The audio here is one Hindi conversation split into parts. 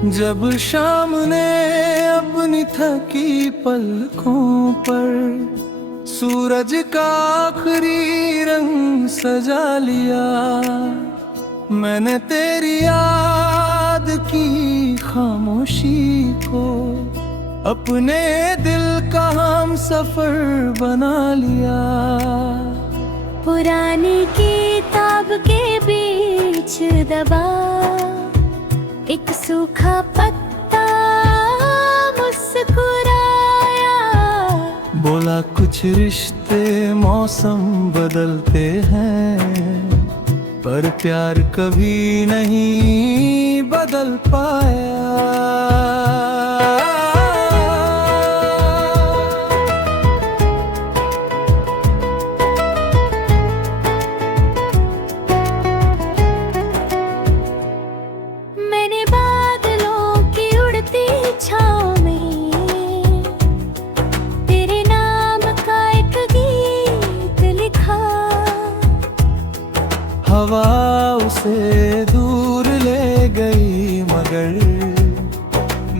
जब शाम ने अपनी थकी पलकों पर सूरज का आखिरी रंग सजा लिया, मैंने तेरी याद की खामोशी को अपने दिल का हम सफर बना लिया। पुरानी किताब के बीच दबा एक सूखा पत्ता मुस्कुराया, बोला कुछ रिश्ते मौसम बदलते हैं पर प्यार कभी नहीं बदल पाया। हवा उसे दूर ले गई मगर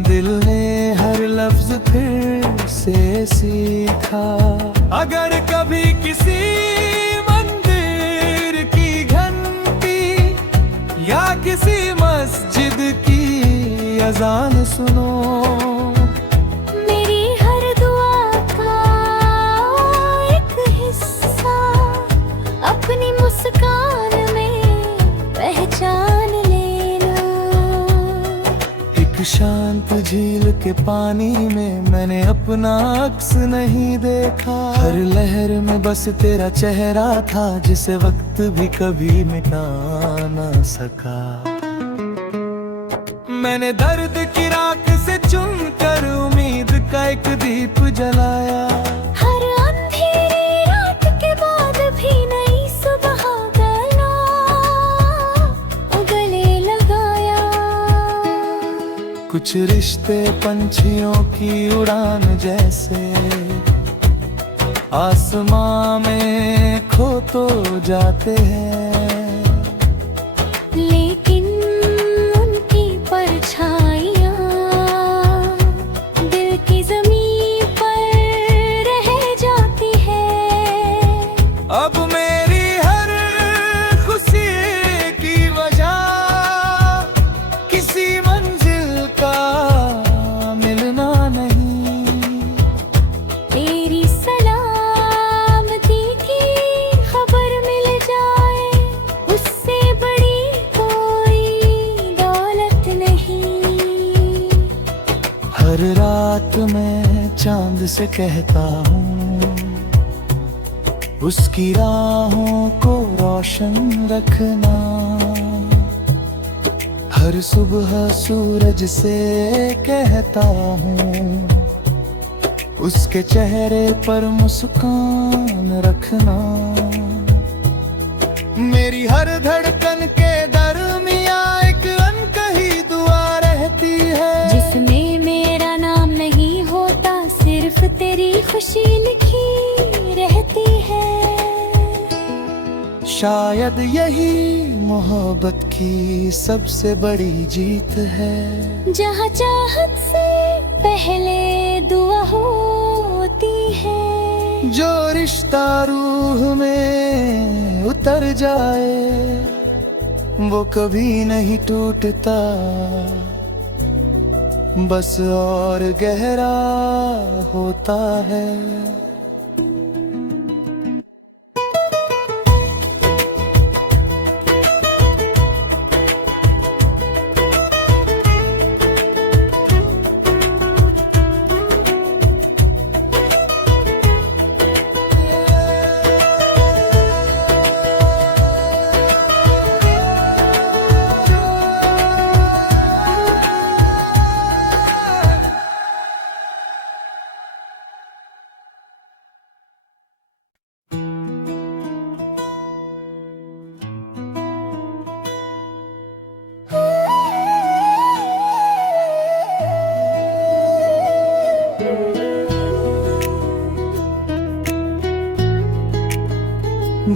दिल ने हर लफ्ज फिर से सीखा। अगर कभी किसी मंदिर की घंटी या किसी मस्जिद की अजान सुनो, अपनी मुस्कान में पहचान लेना। एक शांत झील के पानी में मैंने अपना अक्स नहीं देखा, हर लहर में बस तेरा चेहरा था जिसे वक्त भी कभी मिटा ना सका। मैंने दर्द की राख से चुनकर उम्मीद का एक दीप जलाया, कुछ रिश्ते पंछियों की उड़ान जैसे आसमां में खो तो जाते हैं, लेकिन उनकी परछाइयां दिल की ज़मीन पर रह जाती है। अब मेरी हर खुशी की वजह किसी हर रात मैं चांद से कहता हूँ उसकी राहों को रोशन रखना, हर सुबह सूरज से कहता हूँ उसके चेहरे पर मुस्कान रखना। मेरी हर धड़कन के दरमियाँ एक अनकही दुआ रहती है, जिसमें मेरा नाम नहीं होता सिर्फ तेरी खुशी लिखी रहती है। शायद यही मोहब्बत की सबसे बड़ी जीत है, जहाँ चाहत से पहले दुआ होती है। जो रिश्ता रूह में उतर जाए वो कभी नहीं टूटता, बस और गहरा होता है।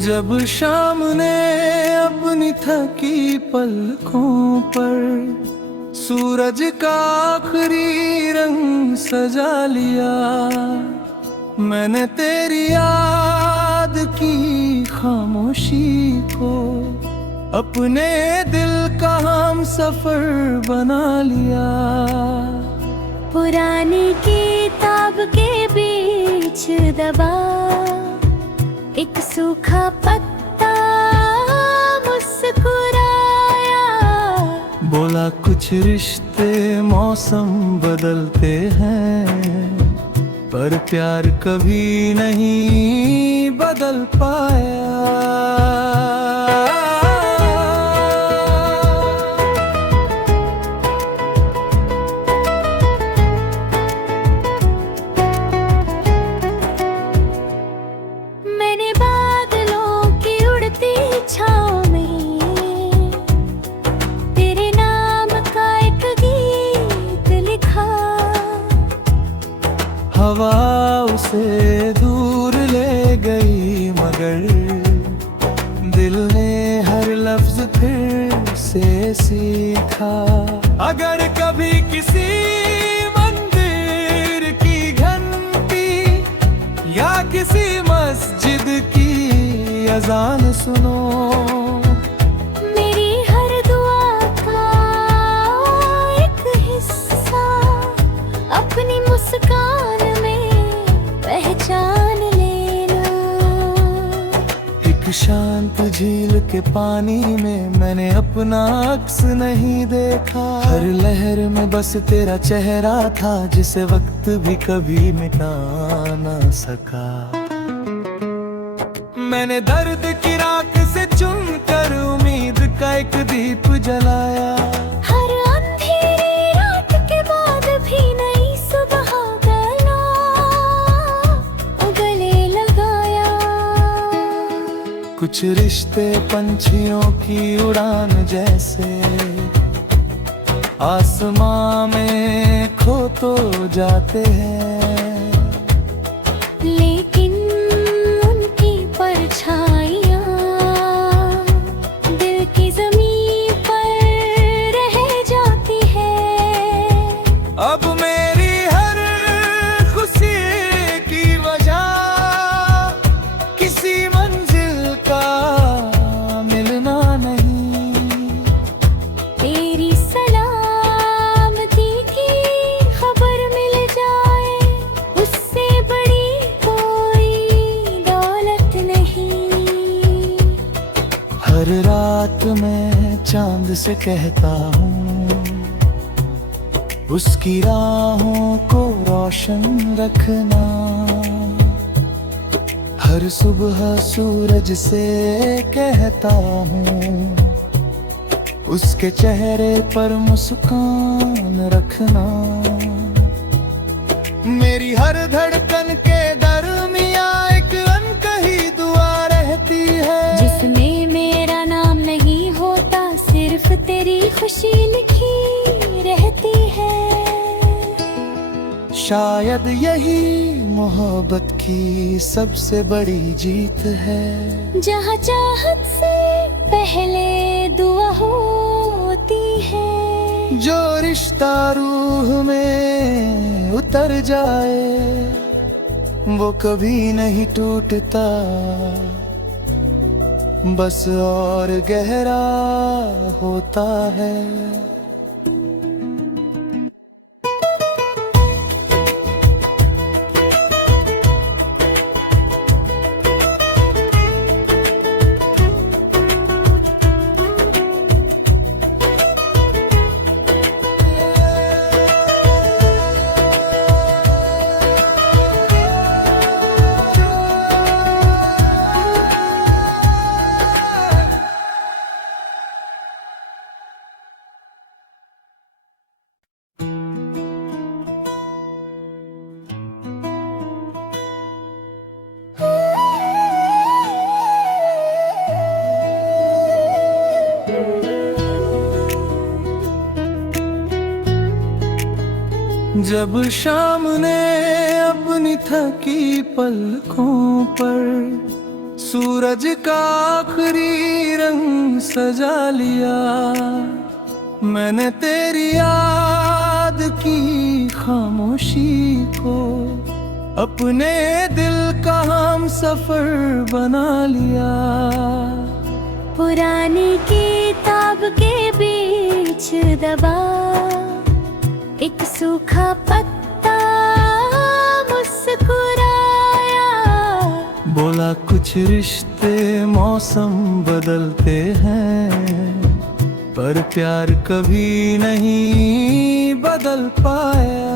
जब शाम ने अपनी थकी पलकों पर सूरज का आखिरी रंग सजा लिया मैंने तेरी याद की खामोशी को अपने दिल का हम सफर बना लिया। पुरानी किताब के बीच दबा एक सूखा पत्ता मुस्कुराया, बोला कुछ रिश्ते मौसम बदलते हैं पर प्यार कभी नहीं बदल पाया। मैंने बादलों की उड़ती छाँव में तेरे नाम का एक गीत लिखा। हवा उसे दूर ले गई मगर दिल ने हर लफ्ज फिर से सीखा। अगर कभी किसी मंदिर की घंटी या किसी मस्जिद की अजान सुनो, मेरी हर दुआ का एक हिस्सा अपनी मुस्कान में पहचान लेना। एक शांत झील के पानी में मैंने अपना अक्स नहीं देखा। हर लहर में बस तेरा चेहरा था जिसे वक्त भी कभी मिटा ना सका। मैंने दर्द की राख से चुनकर उम्मीद का एक दीप जलाया। हर अंधेरी रात के बाद भी नई सुबह गले लगाया। कुछ रिश्ते पंछियों की उड़ान जैसे आसमां में खो तो जाते हैं, लेकिन उनकी परछाइयाँ दिल की ज़मीन पर रह जाती है। अब मेरी हर खुशी की वजह किसी मंजिल का मिलना नहीं। तेरी सलामती की खबर मिल जाए उससे बड़ी कोई दौलत नहीं। हर रात मैं चांद से कहता हूँ उसकी राहों को रोशन रखना। हर सुबह सूरज से कहता हूँ उसके चेहरे पर मुस्कान रखना। मेरी हर धड़कन के दरमियाँ एक अनकही दुआ रहती है, जिसमें मेरा नाम नहीं होता सिर्फ तेरी खुशी लिखी रहती है। शायद यही मोहब्बत की सबसे बड़ी जीत है, जहाँ चाहत से पहले दुआ होती है। जो रिश्ता रूह में उतर जाए वो कभी नहीं टूटता, बस और गहरा होता है। जब शाम ने अपनी थकी पलकों पर सूरज का आखिरी रंग सजा लिया, मैंने तेरी याद की खामोशी को अपने दिल का हम सफर बना लिया। पुरानी किताब के बीच दबा एक सूखा पत्ता मुस्कुराया, बोला कुछ रिश्ते मौसम बदलते हैं, पर प्यार कभी नहीं बदल पाया।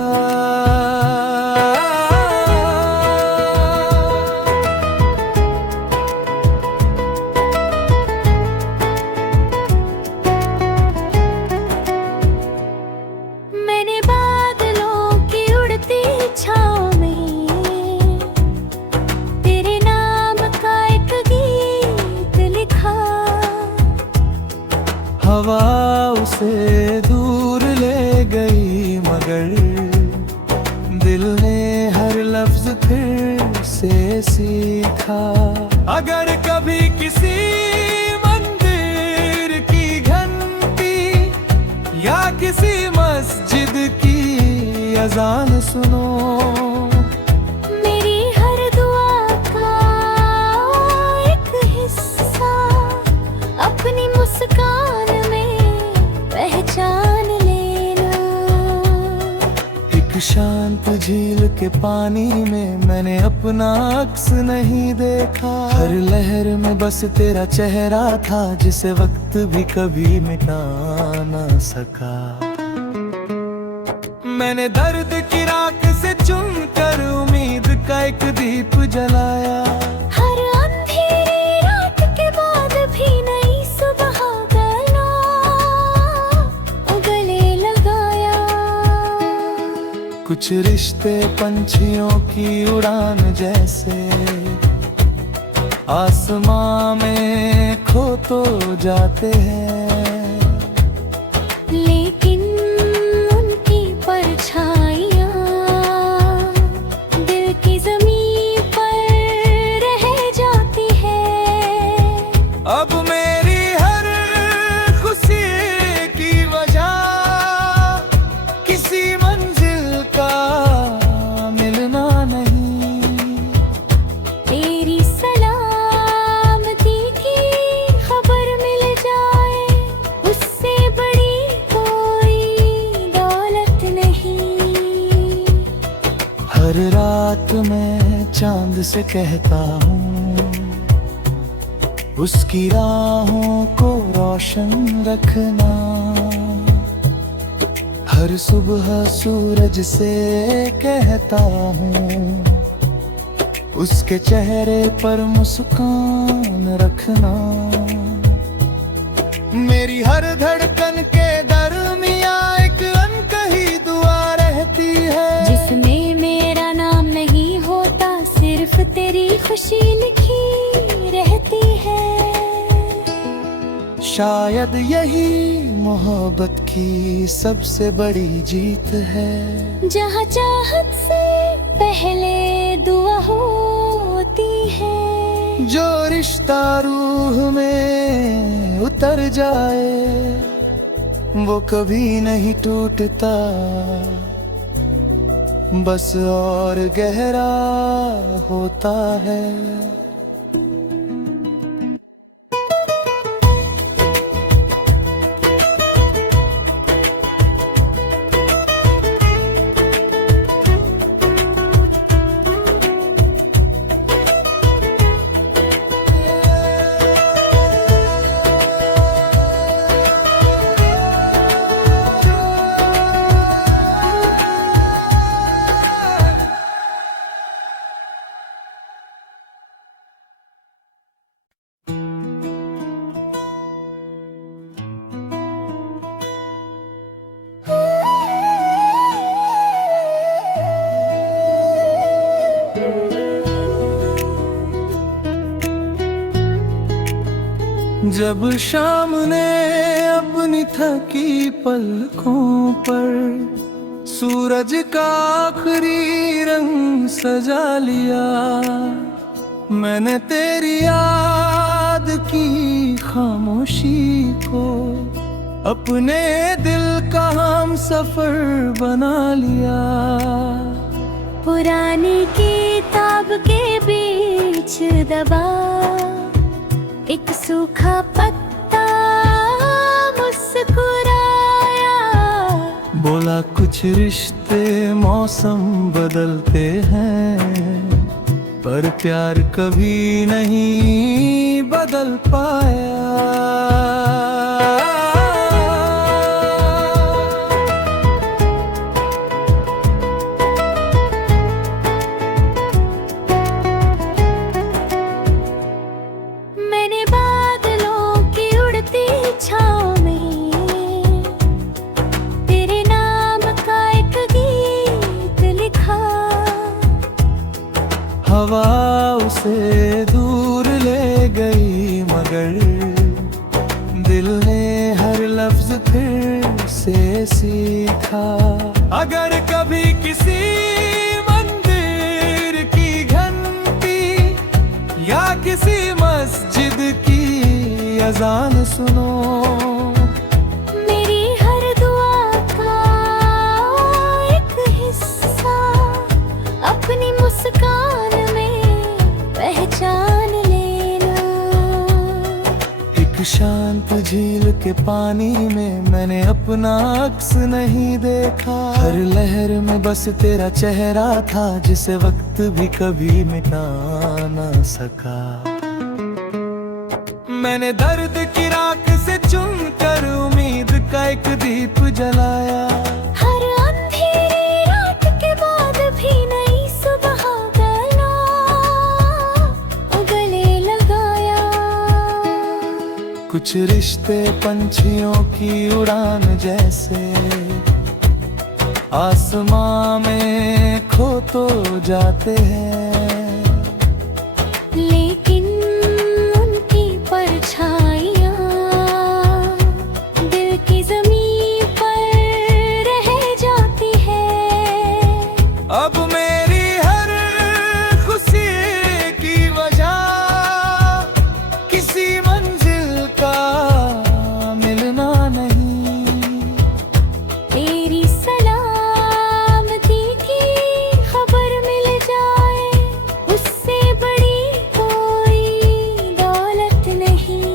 मैंने बादलों की उड़ती छाँव में तेरे नाम का एक गीत लिखा। हवा उसे दूर ले गई मगर दिल ने हर लफ्ज फिर से सीखा। अगर कभी किसी मंदिर की घंटी या किसी मस्जिद की अजान सुनो, मेरी हर दुआ का एक हिस्सा अपनी मुस्कान में पहचान लेना। एक शांत झील के पानी में मैंने अपना अक्स नहीं देखा। हर लहर में बस तेरा चेहरा था जिसे वक्त भी कभी मिटा ना सका। मैंने दर्द की राख से चुनकर उम्मीद का एक दीप जलाया। हर अंधेरी रात के बाद भी नई सुबह गले लगाया। कुछ रिश्ते पंछियों की उड़ान जैसे आसमां में खो तो जाते हैं, लेकिन उनकी परछाइयाँ दिल की ज़मीं पर रह जाती है। अब मेरी हर खुशी की वजह किसी मंजिल का मिलना नहीं। तेरी सलामती की खबर मिल जाए उससे बड़ी कोई दौलत नहीं। हर रात मैं चांद से कहता हूँ उसकी राहों को रोशन रखना। हर सुबह सूरज से कहता हूँ उसके चेहरे पर मुस्कान रखना। मेरी हर धड़कन के दरमियाँ एक अनकही दुआ रहती है, जिसमें मेरा नाम नहीं होता सिर्फ तेरी खुशी लिखी रहती है। शायद यही मोहब्बत की सबसे बड़ी जीत है, जहाँ चाहत से पहले दुआ होती है। जो रिश्ता रूह में उतर जाए वो कभी नहीं टूटता, बस और गहरा होता है। जब शाम ने अपनी थकी पलकों पर सूरज का आखिरी रंग सजा लिया, मैंने तेरी याद की खामोशी को अपने दिल का हम सफर बना लिया। पुरानी किताब के बीच दबा एक सूखा पत्ता मुस्कुराया। बोला कुछ रिश्ते मौसम बदलते हैं, पर प्यार कभी नहीं बदल पाया। मैंने बादलों की उड़ती छाँव में तेरे नाम का एक गीत लिखा। हवा उसे दूर ले गई, मगर दिल ने हर लफ्ज फिर से सीखा। अगर कभी किसी मंदिर की घंटी या किसी मस्जिद की अजान सुनो, मेरी हर दुआ का एक हिस्सा अपनी मुस्कान में पहचान लेना। एक शांत झील के पानी में मैंने अपना अक्स नहीं देखा। हर लहर में बस तेरा चेहरा था, जिसे वक्त भी कभी मिटा ना सका। मैंने दर्द की राख से चुनकर उम्मीद का एक दीप जलाया। हर अंधेरी रात के बाद भी नई सुबह गले लगाया। कुछ रिश्ते पंछियों की उड़ान जैसे आसमां में खो तो जाते हैं, लेकिन उनकी परछाइयाँ दिल की ज़मीन पर रह जाती है। अब मेरी हर खुशी की वजह किसी मंजिल का मिलना नहीं। तेरी सलामती की खबर मिल जाए, उससे बड़ी कोई दौलत नहीं।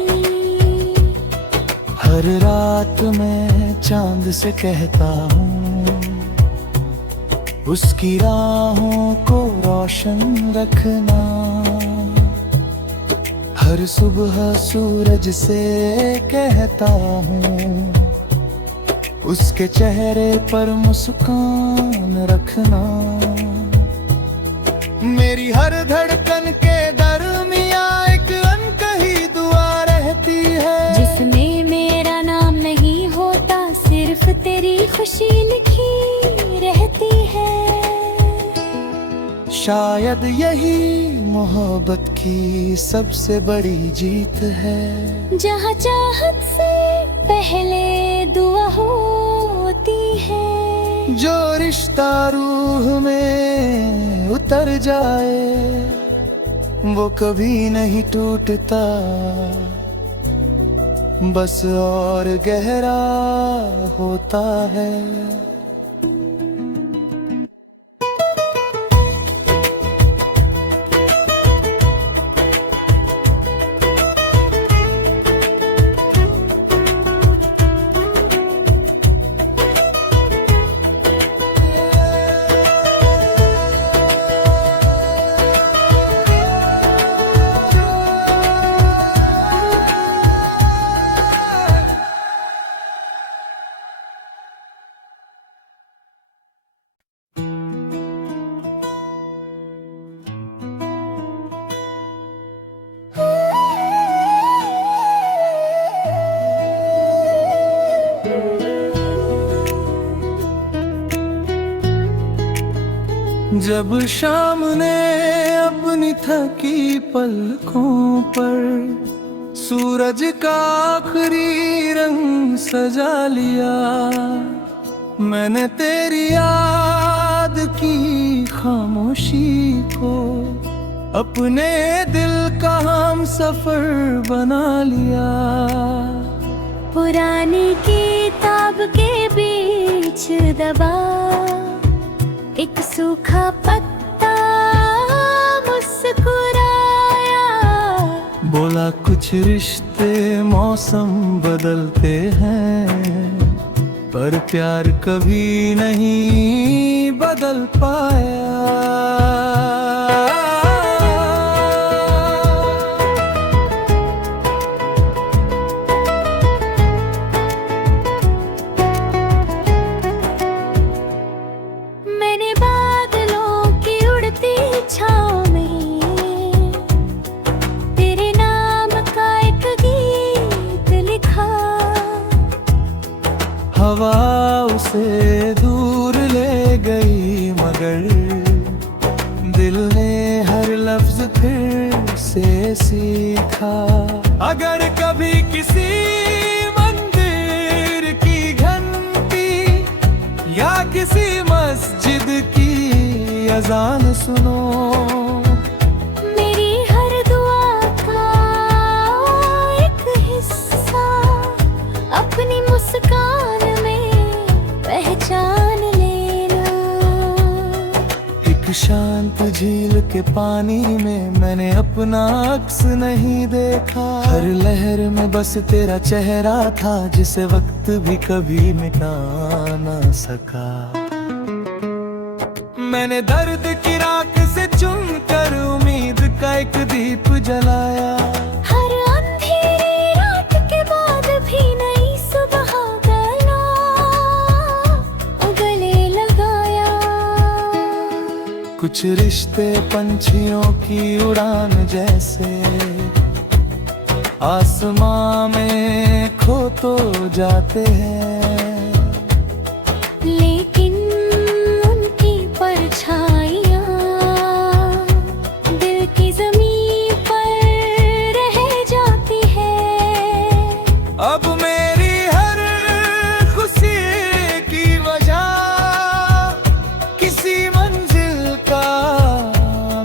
हर रात मैं चांद से कहता हूँ, उसकी राहों को रोशन रखना। हर सुबह सूरज से कहता हूँ, उसके चेहरे पर मुस्कान रखना। मेरी हर धड़कन के दरमियाँ एक अनकही दुआ रहती है, जिसमें मेरा नाम नहीं होता, सिर्फ तेरी खुशी लिखी रहती है। शायद यही मोहब्बत की सबसे बड़ी जीत है, जहाँ चाहत से पहले दुआ होती है। जो रिश्ता रूह में उतर जाए वो कभी नहीं टूटता, बस और गहरा होता है। जब शाम ने अपनी थकी पलकों पर सूरज का आखिरी रंग सजा लिया, मैंने तेरी याद की खामोशी को अपने दिल का हम सफर बना लिया। पुरानी किताब के बीच दबा एक सूखा पत्ता मुस्कुराया। बोला कुछ रिश्ते मौसम बदलते हैं, पर प्यार कभी नहीं बदल पाया। मैंने बादलों की उड़ती छाँव में तेरे नाम का एक गीत लिखा। हवा उसे दूर ले गई, मगर दिल ने हर लफ्ज फिर से सीखा। अगर कभी किसी मंदिर की घंटी या किसी मस्जिद की अजान सुनो, मेरी हर दुआ का एक हिस्सा अपनी मुस्कान में पहचान लेना। एक शांत झील के पानी में मैंने अपना अक्स नहीं देखा। हर लहर में बस तेरा चेहरा था, जिसे वक्त भी कभी मिटा ना सका। मैंने दर्द की राख से चुनकर उम्मीद का एक दीप जलाया। हर अंधेरी रात के बाद भी नई सुबह गले लगाया। कुछ रिश्ते पंछियों की उड़ान जैसे आसमां में खो तो जाते हैं, लेकिन उनकी परछाइयाँ दिल की ज़मीन पर रह जाती है। अब मेरी हर खुशी की वजह किसी मंजिल का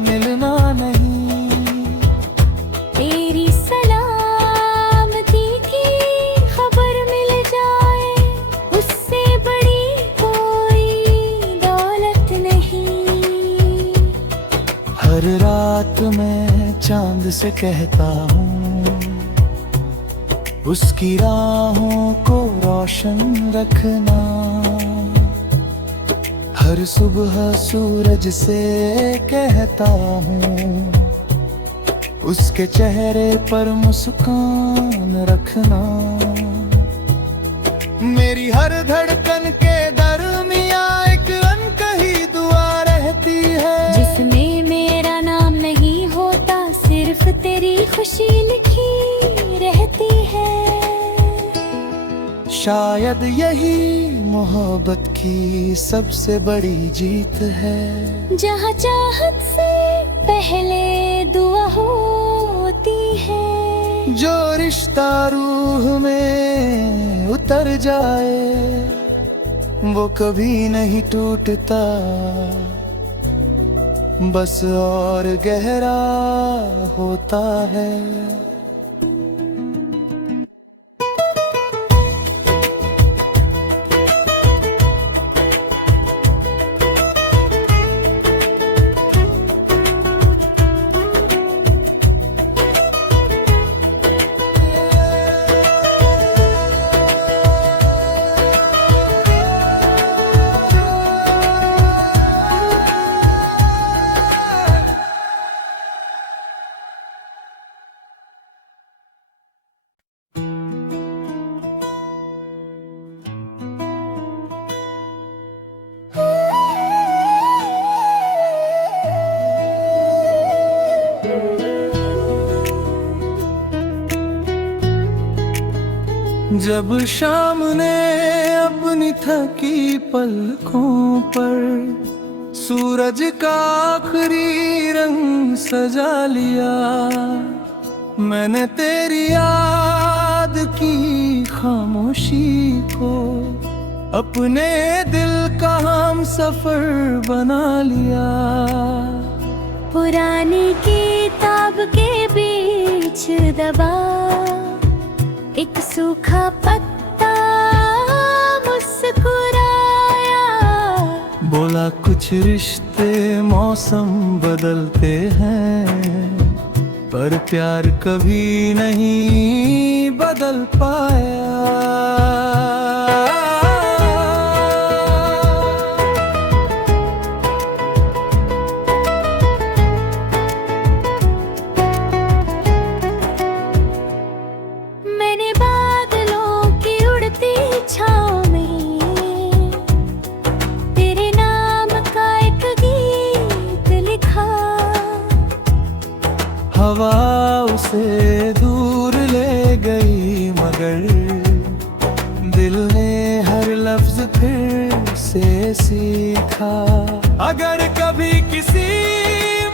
मिलना नहीं। तेरी सलामती की खबर मिल जाए, उससे बड़ी कोई दौलत नहीं। हर रात मैं चांद से कहता हूँ, उसकी राहों को रोशन रखना। हर सुबह सूरज से कहता हूँ, उसके चेहरे पर मुस्कान रखना। मेरी हर धड़कन के दरमियाँ एक अनकही दुआ रहती है, जिसमें मेरा नाम नहीं होता, सिर्फ तेरी खुशी लिखी रहती है। शायद यही मोहब्बत की सबसे बड़ी जीत है, जहाँ चाहत से पहले दुआ होती है। जो रिश्ता रूह में उतर जाए वो कभी नहीं टूटता, बस और गहरा होता है। जब शाम ने अपनी थकी पलकों पर सूरज का आखिरी रंग सजा लिया, मैंने तेरी याद की खामोशी को अपने दिल का हम सफर बना लिया। पुरानी किताब के बीच दबा एक सूखा पत्ता मुस्कुराया, बोला कुछ रिश्ते मौसम बदलते हैं, पर प्यार कभी नहीं बदल पाया। मैंने बादलों की उड़ती छाँव में तेरे नाम का एक गीत लिखा। हवा उसे दूर ले गई, मगर दिल ने हर लफ्ज फिर से सीखा। अगर कभी किसी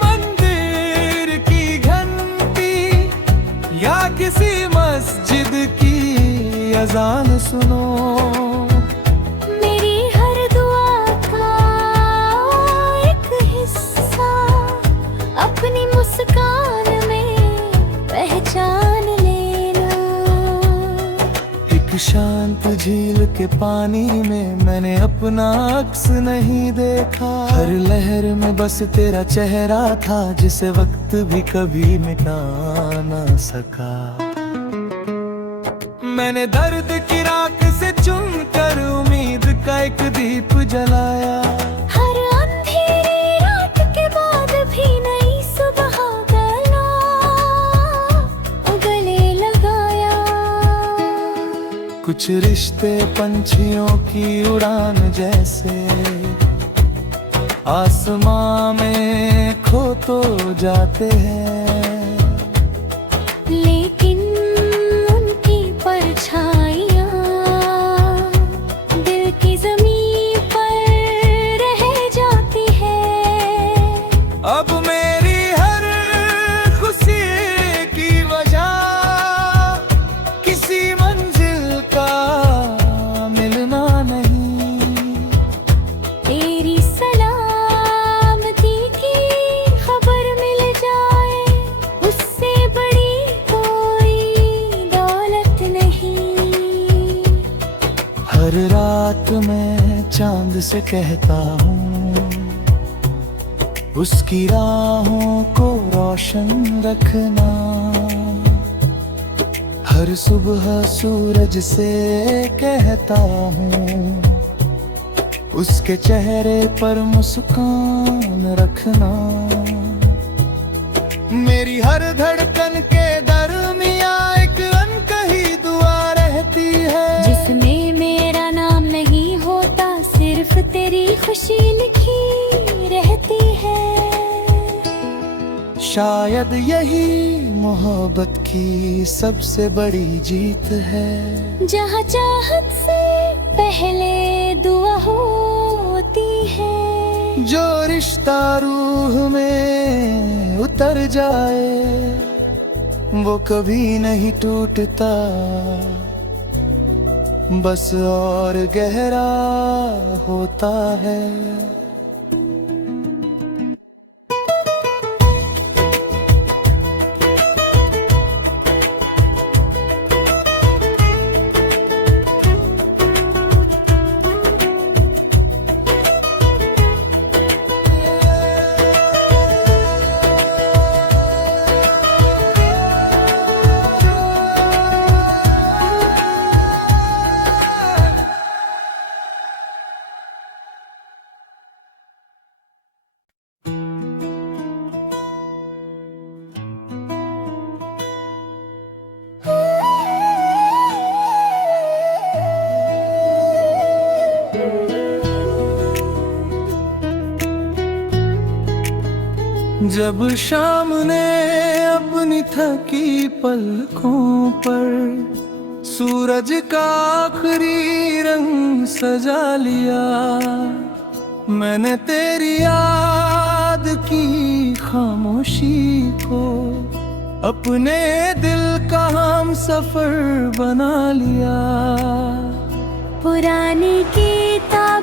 मंदिर की घंटी या किसी मस्जिद की अजान सुनो, मेरी हर दुआ का एक हिस्सा अपनी मुस्कान में पहचान लेना। एक शांत झील के पानी में मैंने अपना अक्स नहीं देखा। हर लहर में बस तेरा चेहरा था, जिसे वक्त भी कभी मिटा ना सका। मैंने दर्द की राख से चुनकर उम्मीद का एक दीप जलाया। हर अंधेरी रात के बाद भी नई सुबह गले लगाया। कुछ रिश्ते पंछियों की उड़ान जैसे आसमां में खो तो जाते हैं, लेकिन उनकी परछाइयाँ दिल की ज़मीन पर रह जाती है। अब मेरी हर खुशी की वजह किसी मंजिल का मिलना नहीं। तेरी सलामती की खबर मिल जाए, उससे बड़ी कोई दौलत नहीं। हर रात मैं चांद से कहता हूँ, उसकी राहों को रोशन रखना। हर सुबह सूरज से कहता हूँ, उसके चेहरे पर मुस्कान रखना। मेरी हर धड़कन के दरमियाँ एक अनकही दुआ रहती है, जिसमें मेरा नाम नहीं होता, सिर्फ तेरी खुशी लिखी रहती है। शायद यही मोहब्बत की सबसे बड़ी जीत है, जहाँ चाहत से पहले दुआ होती है। जो रिश्ता रूह में उतर जाए वो कभी नहीं टूटता, बस और गहरा होता है। जब शाम ने अपनी थकी पलकों पर सूरज का आखिरी रंग सजा लिया, मैंने तेरी याद की खामोशी को अपने दिल का हम सफर बना लिया। पुरानी किताब